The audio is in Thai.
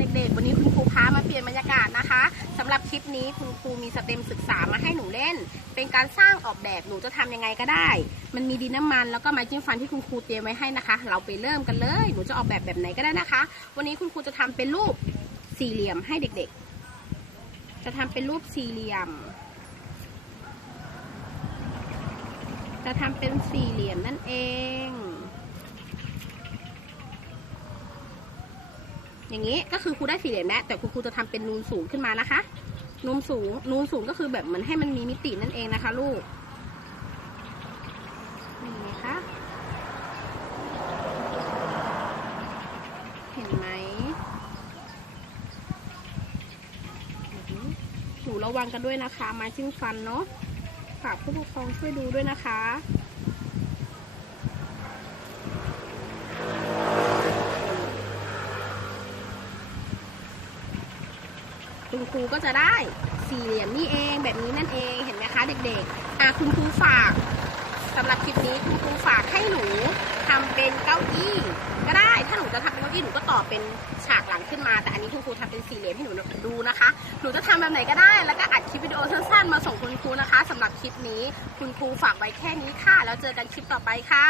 เด็กๆ วันนี้คุณครูพามาเปลี่ยนบรรยากาศนะคะสำหรับคลิปนี้คุณครูมีสเต็มศึกษามาให้หนูเล่น เป็นการสร้างออกแบบหนูจะทำยังไงก็ได้ มันมีดินน้ำมันแล้วก็ไม้จิ้มฟันที่คุณครูเตรียมไว้ให้นะคะ เราไปเริ่มกันเลย หนูจะออกแบบแบบไหนก็ได้นะคะ วันนี้คุณครูจะทำเป็นรูปสี่เหลี่ยมให้เด็กๆ จะทำเป็นรูปสี่เหลี่ยม จะทำเป็นสี่เหลี่ยมนั่นเอง อย่างนี้ก็คือครูได้สี่เหลี่ยมแล้วแต่คุณครูจะทำเป็นนูนสูงขึ้นมานะคะ นูนสูง นูนสูงก็คือแบบเหมือนให้มันมีมิตินั่นเองนะคะ ลูกนี่ไงคะเห็นไหมหนูระวังกันด้วยนะคะไม้จิ้มฟันเนาะฝากผู้ปกครองช่วยดูด้วยนะคะ คุณครูก็จะได้สี่เหลี่ยมนี่เองแบบนี้นั่นเองเห็นไหมคะเด็กๆอะคุณครูฝากสำหรับคลิปนี้คุณครูฝากให้หนูทำเป็นเก้าอี้ก็ได้ ถ้าหนูจะทำเป็นเก้าอี้หนูก็ต่อเป็นฉากหลังขึ้นมา แต่อันนี้คุณครูทำเป็นสี่เหลี่ยมให้หนูดูนะคะ หนูจะทำแบบไหนก็ได้ แล้วก็อัดคลิปวิดีโอสั้นๆมาส่งคุณครูนะคะสำหรับคลิปนี้คุณครูฝากไว้แค่นี้ค่ะ แล้วเจอกันคลิปต่อไปค่ะ